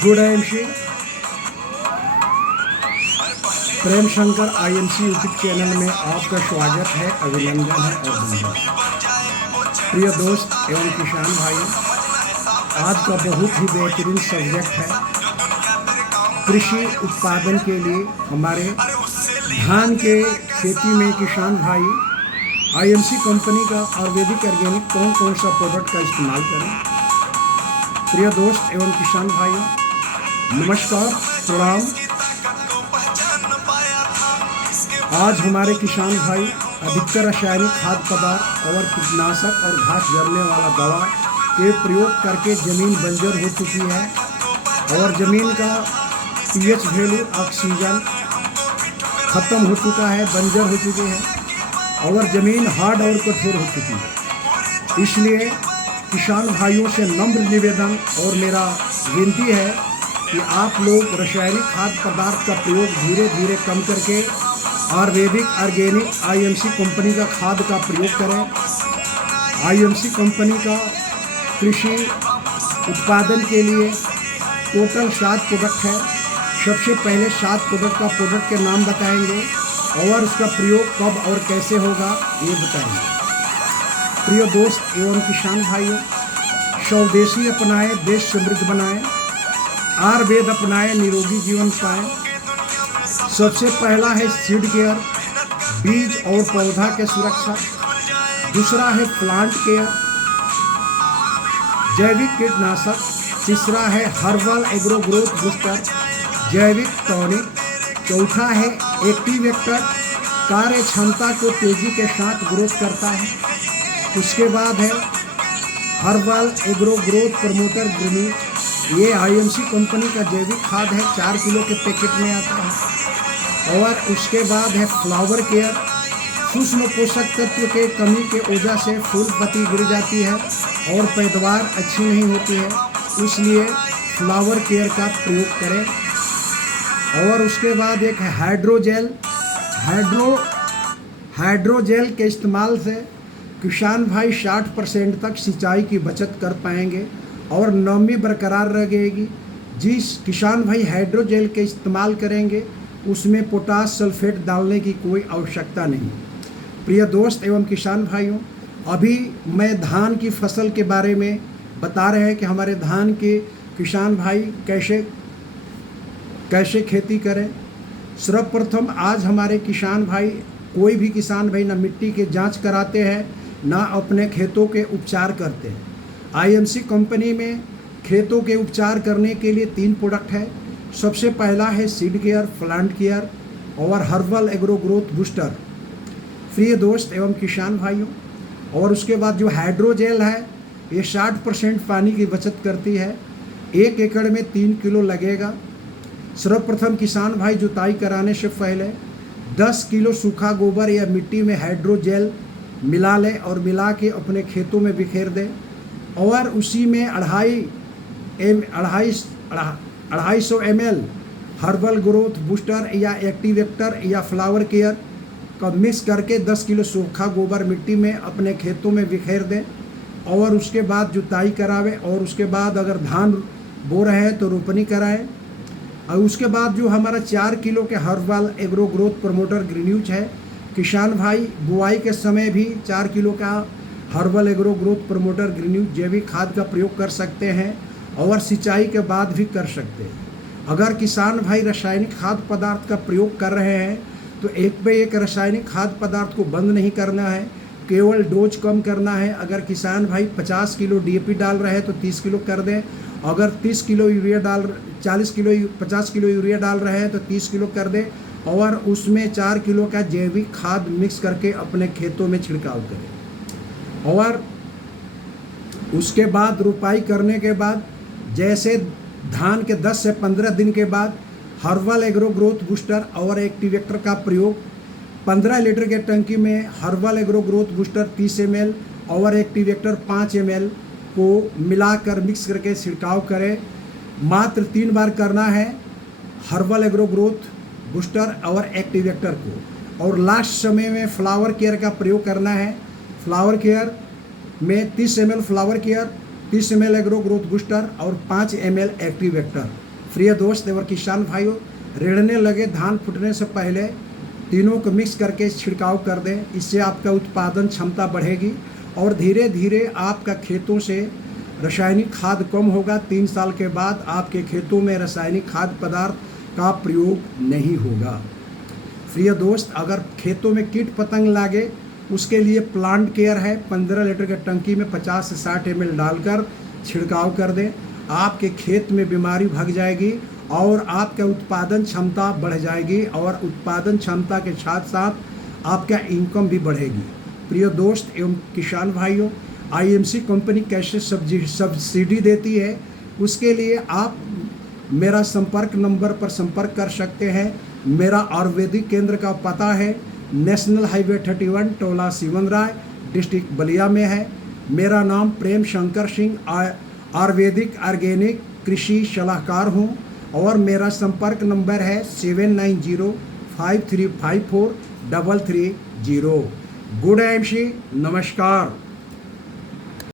Good IMC Prem Shankar IMC YouTube channel में आपका स्वागत है, अभिनंदन है और धन्यवाद। प्रिय दोस्त एवं किसान भाई, आज का बहुत ही बेहतरीन सब्जेक्ट है कृषि उत्पादन के लिए हमारे धान के खेती में किसान भाई आईएमसी कंपनी का आयुर्वेदिक ऑर्गेनिक कौन कौन सा प्रोडक्ट का इस्तेमाल करें। प्रिय दोस्त एवं किसान भाइयों, नमस्कार, प्रणाम। आज हमारे किसान भाई अधिकतर रासायनिक खाद्य पदार्थ और कीटनाशक और घास जलने वाला दवा के प्रयोग करके ज़मीन बंजर हो चुकी है और ज़मीन का पीएच वैल्यू, ऑक्सीजन खत्म हो चुका है, बंजर हो चुकी है और ज़मीन हार्ड और कठोर हो चुकी है। इसलिए किसान भाइयों से नम्र निवेदन और मेरा विनती है कि आप लोग रासायनिक खाद्य पदार्थ का प्रयोग धीरे धीरे कम करके आयुर्वेदिक ऑर्गेनिक आईएमसी कंपनी का खाद का प्रयोग करें। आईएमसी कंपनी का कृषि उत्पादन के लिए टोटल 7 प्रोडक्ट है। सबसे पहले 7 प्रोडक्ट के नाम बताएंगे और उसका प्रयोग कब और कैसे होगा ये बताएंगे। प्रिय दोस्त एवं किसान भाइयों, स्वदेशी अपनाएं, देश समृद्ध बनाएं, आयुर्वेद अपनाएं, निरोगी जीवन पाएं। सबसे पहला है सीड केयर, बीज और पौधा के सुरक्षा। दूसरा है प्लांट केयर, जैविक कीटनाशक। तीसरा है हर्बल एग्रो ग्रोथ बूस्टर, जैविक टॉनिक। चौथा है एक्टिवेटर, कार्य क्षमता को तेजी के साथ ग्रोथ करता है। उसके बाद है herbal agro growth promoter granule. ये आईएमसी कंपनी का जैविक खाद है, 4 किलो के पैकेट में आता है। और उसके बाद है फ्लावर केयर, सूक्ष्म पोषक तत्व के कमी के वजह से फूल पत्ती गिर जाती है और पैदावार अच्छी नहीं होती है, इसलिए फ्लावर केयर का प्रयोग करें। और उसके बाद एक है हाइड्रोजेल। हाइड्रोजेल के इस्तेमाल से किसान भाई 60% तक सिंचाई की बचत कर पाएंगे और नमी बरकरार रहेगी। जिस किसान भाई हाइड्रोजेल के इस्तेमाल करेंगे उसमें पोटास सल्फेट डालने की कोई आवश्यकता नहीं। प्रिय दोस्त एवं किसान भाइयों, अभी मैं धान की फसल के बारे में बता रहे हैं कि हमारे धान के किसान भाई कैसे खेती करें। सर्वप्रथम आज हमारे किसान भाई, कोई भी किसान भाई ना मिट्टी के जांच कराते हैं ना अपने खेतों के उपचार करते हैं। आईएमसी कंपनी में खेतों के उपचार करने के लिए 3 प्रोडक्ट है। सबसे पहला है सीड केयर, प्लांट केयर और हर्बल एग्रो ग्रोथ बूस्टर। प्रिय दोस्त एवं किसान भाइयों, और उसके बाद जो हाइड्रोजेल है ये 60% पानी की बचत करती है। 1 एकड़ में 3 किलो लगेगा। सर्वप्रथम किसान भाई जुताई कराने से पहले 10 किलो सूखा गोबर या मिट्टी में हाइड्रोजेल मिला लें और मिला के अपने खेतों में बिखेर दें और उसी में 250 ml हर्बल ग्रोथ बूस्टर या एक्टिवेटर या फ्लावर केयर का मिक्स करके 10 किलो सूखा गोबर मिट्टी में अपने खेतों में बिखेर दें और उसके बाद जुताई करावें। और उसके बाद अगर धान बो रहे हैं तो रोपनी कराएं। और उसके बाद जो हमारा 4 किलो के herbal agro growth promoter granule है, किसान भाई बुआई के समय भी 4 किलो का herbal agro growth promoter granule जैविक खाद का प्रयोग कर सकते हैं और सिंचाई के बाद भी कर सकते हैं। अगर किसान भाई रासायनिक खाद्य पदार्थ का प्रयोग कर रहे हैं तो एक पे एक रासायनिक खाद्य पदार्थ को बंद नहीं करना है, केवल डोज कम करना है। अगर किसान भाई 50 किलो डीएपी डाल रहे हैं तो 30 किलो कर दें। अगर 50 किलो यूरिया डाल रहे हैं तो 30 किलो कर दें और उसमें 4 किलो का जैविक खाद मिक्स करके अपने खेतों में छिड़काव करें। और उसके बाद रुपाई करने के बाद जैसे धान के 10 से 15 दिन के बाद हर्बल एग्रो ग्रोथ बूस्टर और एक्टिवेटर का प्रयोग 15 लीटर के टंकी में herbal agro growth booster 30 ml और एक्टिवेटर 5 ml को मिलाकर मिक्स करके छिड़काव करें। मात्र 3 बार करना है हर्बल एग्रो ग्रोथ बूस्टर और एक्टिवेटर को। और लास्ट समय में फ्लावर केयर का प्रयोग करना है। फ्लावर केयर में 30 ml flower care, 30 ml agro growth booster और 5 ml एक्टिवेटर प्रिय दोस्त एवं किसान भाइयों, रेड़ने लगे धान फूटने से पहले तीनों को मिक्स करके छिड़काव कर दें। इससे आपका उत्पादन क्षमता बढ़ेगी और धीरे धीरे आपका खेतों से रासायनिक खाद कम होगा। 3 साल के बाद आपके खेतों में रासायनिक खाद्य पदार्थ का प्रयोग नहीं होगा। प्रिय दोस्त, अगर खेतों में कीट पतंग लागे उसके लिए प्लांट केयर है। 15 लीटर के टंकी में 50 से 60 ml डालकर छिड़काव कर दें। आपके खेत में बीमारी भाग जाएगी और आपका उत्पादन क्षमता बढ़ जाएगी और उत्पादन क्षमता के साथ साथ आपका इनकम भी बढ़ेगी। प्रिय दोस्त एवं किसान भाइयों, आईएमसी कंपनी कैसे सब्सिडी देती है उसके लिए आप मेरा संपर्क नंबर पर संपर्क कर सकते हैं। मेरा आयुर्वेदिक केंद्र का पता है नेशनल हाईवे 31 टोला सीवन राय, डिस्ट्रिक्ट बलिया में है। मेरा नाम प्रेम शंकर सिंह, आयुर्वेदिक ऑर्गेनिक कृषि सलाहकार हूँ और मेरा संपर्क नंबर है 7905354330। गुड एमसी, नमस्कार।